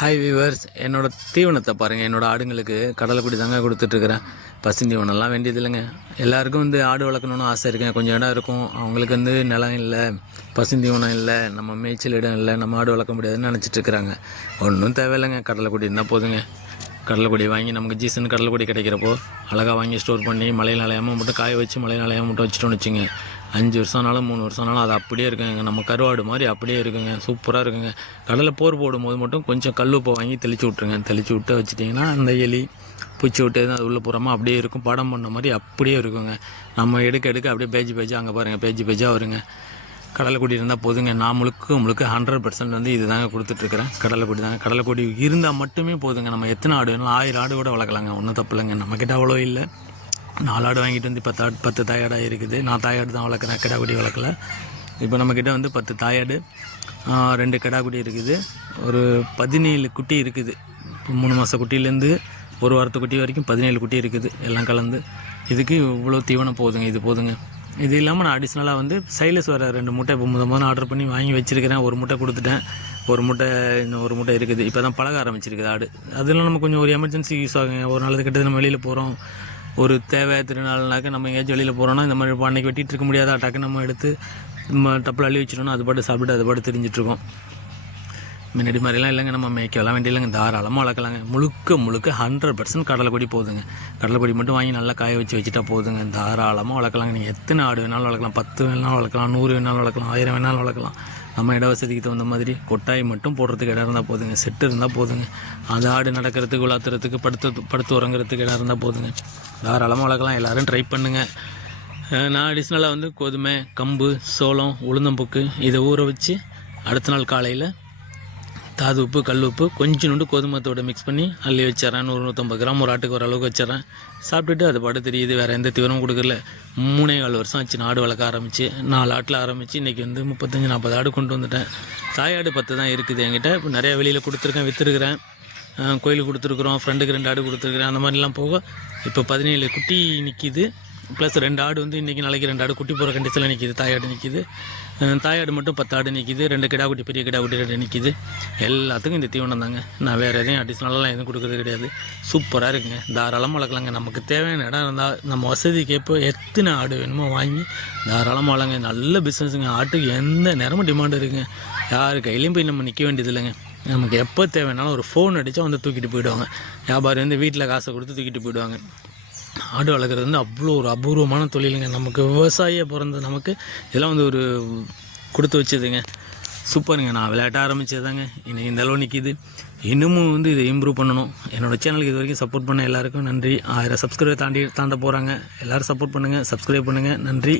Hi viewers என்னோட தீவனத்தை பாருங்கள் என்னோடய ஆடுங்களுக்கு கடலைக்குடி தாங்க கொடுத்துட்ருக்குறேன். பசு தீவனம்லாம் வேண்டியது இல்லைங்க எல்லாருக்கும் வந்து ஆடு வளர்க்கணுன்னு ஆசை இருக்குங்க கொஞ்சம் இடம் இருக்கும். அவங்களுக்கு வந்து நிலம் இல்லை பசு தீவனம் இல்லை நம்ம மேய்ச்சல் இடம் இல்லை நம்ம ஆடு வளர்க்க முடியாதுன்னு நினச்சிட்ருக்குறாங்க ஒன்றும் தேவையில்லைங்க. கடலைக்குடி இருந்தால் போதுங்க. கடலைக்குடி வாங்கி நமக்கு ஜீசன் கடலைக்குடி கிடைக்கிறப்போ அழகாக வாங்கி ஸ்டோர் பண்ணி மழை நலையாமல் மட்டும் காய வச்சு மழை நலையாமல் மட்டும் வச்சுட்டோன்னு வச்சுங்க அஞ்சு வருஷம் ஆனாலும் மூணு வருஷம் ஆனாலும் அது அப்படியே இருக்குங்க. நம்ம கருவாடு மாதிரி அப்படியே இருக்குங்க. சூப்பராக இருக்குங்க. கடலை போர் போடும்போது மட்டும் கொஞ்சம் கல் உப்பை வாங்கி தெளிச்சு விட்ருங்க தெளிச்சு விட்டு வச்சிட்டிங்கன்னா அந்த எலி பூச்சி விட்டு எதுவும் அது உள்ளே போகாமல் அப்படியே இருக்கும். படம் பண்ண மாதிரி அப்படியே இருக்குங்க. நம்ம எடுக்க எடுக்க அப்படியே பேஜ் பேஜாக அங்கே பாருங்கள் பேஜ் பேஜாக வருங்க. கடலைக்குடி இருந்தால் போதுங்க. நான் முழுக்க முழுக்க ஹண்ட்ரட் பர்சன்ட் வந்து இது தாங்க கொடுத்துட்ருக்குறேன் கடலைக்குடி தாங்க. கடலைக்குடி இருந்தால் மட்டுமே போதுங்க. நம்ம எத்தனை ஆடு வேணாலும் ஆயிரம் ஆடு கூட வளர்க்கலாங்க. ஒன்றும் தப்பு இல்லைங்க. நம்மக்கிட்ட அவ்வளோ இல்லை. நாலு ஆடு வாங்கிட்டு வந்து இப்போ தா பத்து தாயாடாக இருக்குது. நான் தாயாடு தான் வளர்க்குறேன் கிடாக்குடி வளர்க்கல. இப்போ நம்மக்கிட்ட வந்து பத்து தாயாடு ரெண்டு கிடாக்குடி இருக்குது. ஒரு பதினேழு குட்டி இருக்குது. மூணு மாத குட்டியிலேருந்து ஒரு வாரத்து குட்டி வரைக்கும் பதினேழு குட்டி இருக்குது. எல்லாம் கலந்து. இதுக்கு இவ்வளோ தீவனம் போதுங்க இது போதுங்க. இது இல்லாமல் நான் அடிஷ்னலாக வந்து சைலஸ் வர ரெண்டு மூட்டை இப்போ முத முதல் ஆர்டர் பண்ணி வாங்கி வச்சுருக்கிறேன். ஒரு மூட்டை கொடுத்துட்டேன். ஒரு மூட்டை இன்னும் ஒரு மூட்டை இருக்குது. இப்போ தான் பழக ஆரம்பிச்சிருக்குது ஆடு. அதெல்லாம் நம்ம கொஞ்சம் ஒரு எமர்ஜென்சி யூஸ் ஆகுங்க. ஒரு நாளுக்கு கிட்டத்தட்ட நம்ம வெளியில் போகிறோம் ஒரு தேவை திருநாள்னாக்க நம்ம எங்கேயாச்சும் வெளியில் போகிறோன்னா இந்த மாதிரி அன்றைக்கி அன்னைக்கு இருக்க முடியாத டக்கு நம்ம எடுத்து நம்ம டப்பில் அள்ளி வச்சிட்டோம்னா அது பாட்டு சாப்பிட்டு அது பாட்டு தெரிஞ்சிட்ருக்கோம் முன்னாடி மாதிரிலாம் இல்லைங்க நம்ம மேய்க்க மேய்க்கலாம் வேண்டிய இல்லைங்க. தாராளமாக வளர்க்கலாங்க. முழுக்க முழுக்க ஹண்ட்ரட் பர்சன்ட் கடலைக்கொடி போதுங்க. கடலைக்கொடி மட்டும் வாங்கி நல்லா காய வச்சு வச்சுட்டா போதுங்க. தாராளமாக வளர்க்கலாங்க. நீங்கள் எத்தனை ஆடு வேணாலும் வளர்க்கலாம். பத்து வேணாலும் வளர்க்கலாம். நூறு வேணாலும் வளர்க்கலாம். ஆயிரம் வேணாலும் வளர்க்கலாம். நம்ம இட வசதிக்கு தகுந்த மாதிரி கொட்டாய் மட்டும் போடுறதுக்கு இடம் இருந்தால் போதுங்க. செட்டு இருந்தால் போதுங்க. அது ஆடு நடக்கிறதுக்கு வளர்த்துறதுக்கு படுத்து படுத்து உறங்குறதுக்கு இடம் இருந்தால் போதுங்க. தாராளமாக வளர்க்கலாம். எல்லோரும் ட்ரை பண்ணுங்கள் நான் அடிஷ்னலாக வந்து கோதுமை கம்பு சோளம் உளுந்தம்புக்கு இதை ஊற வச்சு அடுத்த நாள் காலையில் தாது உப்பு கல் உப்பு கொஞ்சோண்டு கோதுமத்தோடு மிக்ஸ் பண்ணி அள்ளி வச்சிடறேன். நூறு நூற்றம்பது கிராம் ஒரு ஆட்டுக்கு ஒரு அளவுக்கு வச்சிடறேன். சாப்பிட்டுட்டு அது பாட்டு தெரியுது வேறு எந்த தீவிரமும் கொடுக்கல மூணே கால் வருஷம் ஆச்சு நாடு வளர்க்க ஆரம்பிச்சு. நாலு ஆட்டில் ஆரம்பித்து இன்றைக்கி வந்து முப்பத்தஞ்சு நாற்பது ஆடு கொண்டு வந்துட்டேன். தாயாடு பத்து தான் இருக்குது என்கிட்ட. இப்போ நிறையா வெளியில் கொடுத்துருக்கேன் விற்றுருக்கிறேன் கோயிலுக்கு கொடுத்துருக்குறோம் ஃப்ரெண்டுக்கு ரெண்டு ஆடு கொடுத்துருக்குறேன் அந்த மாதிரிலாம் போக இப்போ பதினேழு குட்டி நிற்கிது ப்ளஸ் ரெண்டு ஆடு வந்து இன்றைக்கி நாளைக்கு ரெண்டு ஆடு குட்டி போகிற கண்டிஷனில் நிற்கிது தாயாடு நிற்கிது தாயாடு மட்டும் பத்து ஆடு நிற்கிது ரெண்டு கிடா குட்டி பெரிய கிடா குட்டி ரெண்டு நிற்கிது எல்லாத்துக்கும் இந்த தீவனம் தாங்க. நான் வேறு எதையும் அடிஷ்னலாம் எதுவும் கொடுக்குறது கிடையாது. சூப்பராக இருக்குங்க. தாராளமாக வளர்க்கலாங்க. நமக்கு தேவையான இடம் இருந்தால் நம்ம வசதிக்கு எப்போ எத்தனை ஆடு வேணுமோ வாங்கி தாராளமாக வளங்க நல்ல பிஸ்னஸுங்க ஆட்டுக்கு எந்த நேரமும் டிமாண்ட் இருக்குங்க. யார் கையிலையும் போய் நம்ம நிற்க வேண்டியது இல்லைங்க நமக்கு எப்போ தேவைனாலும் ஒரு ஃபோன் அடித்தா வந்து தூக்கிட்டு போயிடுவாங்க. வியாபாரி வந்து வீட்டில் காசை கொடுத்து தூக்கிட்டு போயிடுவாங்க. ஆடு வளர்க்குறது வந்து அவ்வளோ ஒரு அபூர்வமான தொழிலுங்க. நமக்கு விவசாயியாக பிறந்த நமக்கு இதெல்லாம் வந்து ஒரு கொடுத்து வச்சதுங்க. சூப்பருங்க. நான் விளையாட்ட ஆரம்பித்ததாங்க இன்னைக்கு இந்த அளவு நிற்கிது இன்னமும் வந்து இதை இம்ப்ரூவ் பண்ணணும். என்னோட சேனலுக்கு இது வரைக்கும் சப்போர்ட் பண்ண எல்லாருக்கும் நன்றி. ஆயிரம் சப்ஸ்கிரைபர் தாண்டி தாண்ட போகிறாங்க எல்லோரும் சப்போர்ட் பண்ணுங்கள் சப்ஸ்கிரைப் பண்ணுங்கள் நன்றி.